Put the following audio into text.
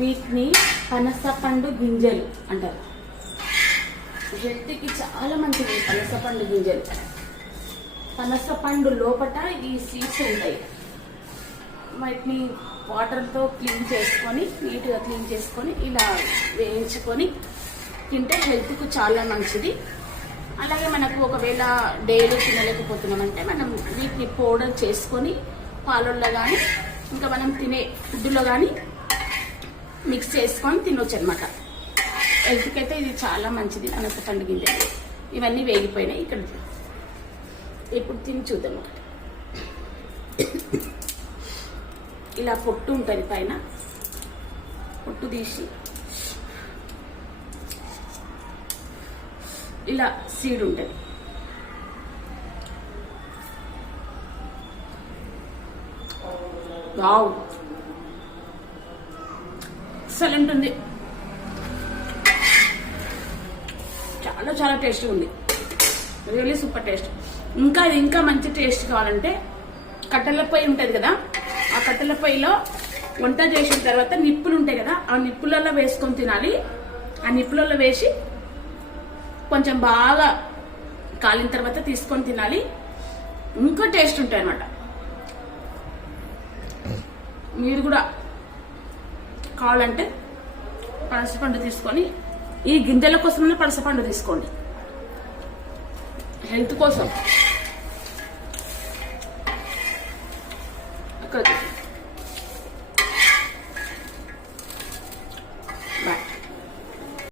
వీటిని పనసపండు గింజలు అంటారు. హెల్త్కి చాలా మంచిది పనసపండు గింజలు. పనసపండు లోపట ఈ సీడ్స్ ఉంటాయి. వాటిని వాటర్తో క్లీన్ చేసుకొని, నీట్గా క్లీన్ చేసుకొని ఇలా వేయించుకొని తింటే హెల్త్కు చాలా మంచిది. అలాగే మనకు ఒకవేళ డైలీ తినలేకపోతున్నామంటే మనం వీటిని పౌడర్ చేసుకొని పాలల్లో కానీ ఇంకా మనం తినే ఫుడ్లో కానీ మిక్స్ చేసుకొని తినొచ్చు అనమాట. హెల్త్కి అయితే ఇది చాలా మంచిది పనసపండు గింజలు. ఇవన్నీ వేగిపోయినాయి. ఇక్కడ ఇప్పుడు తిని చూద్దాం. ఇలా పొట్టు ఉంటుంది, పైన పొట్టు తీసి ఇలా సీడ్ ఉంటుంది. వావ్, ఎక్సలెంట్ ఉంది. చాలా చాలా టేస్ట్గా ఉంది. Really super taste. ఇంకా ఇది ఇంకా మంచి టేస్ట్ కావాలంటే కట్టెల పొయ్యి ఉంటుంది కదా, ఆ కట్టెల పొయ్యిలో వంట చేసిన తర్వాత నిప్పులు ఉంటాయి కదా, ఆ నిప్పులలో వేసుకొని తినాలి. ఆ నిప్పులలో వేసి కొంచెం బాగా కాలిన తర్వాత తీసుకొని తినాలి. ఇంకా టేస్ట్ ఉంటాయి అన్నమాట. మీరు కూడా కావాలంటే పనసపండు తీసుకొని, ఈ గింజల కోసమైనా పనసపండు తీసుకోండి, హెల్త్ కోసం.